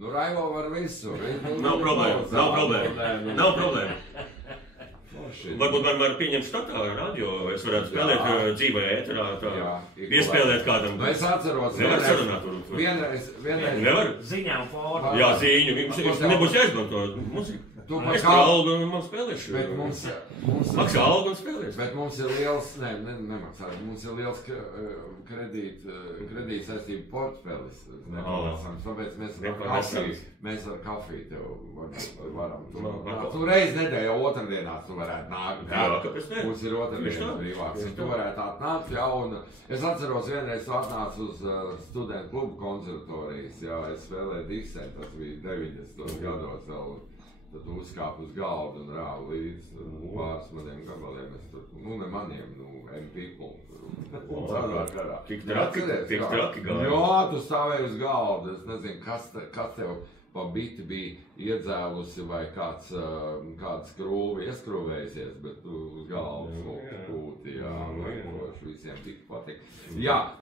Nu, Raivo var visu. Nav problēma. Varbūt man var pieņemt štatā radio, es varētu spēlēt dzīvē ēterā, iespēlēt kādam. Nu, es atceros, vienreiz. Nevar? Ziņām forma. Jā, ziņu, jums nebūs jāizmanto muziku. Es par algu un spēlēšu. Bet mums maksā algu un spēlēšu. Bet mums ir liels, nemaksā, mums ir liels kredīt saistību portfelis. Tāpēc mēs ar kafiju tev varam. Tu reiz nedēļā otrdienās tu varētu nākt. Jā, kāpēc ne? Mums ir otrdienā brīvāks. Tu varētu atnākt, jā, un es atceros vienreiz tu atnāc uz studentu klubu konservatorijas, jā, es spēlēju diksē, tas bija 90. gados vēl. Tad uzkāp uz galdu un rāvu līdz pāris maniem gabaliem. Es tur, ne maniem, M-people. Tik traki gāja. Jā, tu stāvēji uz galdu. Es nezinu, kas tev pa biti bija iedzēlusi vai kāds skrūvi ieskrūvējusies, bet tu uz galdu kūti, jā, visiem tik patīk. Jā,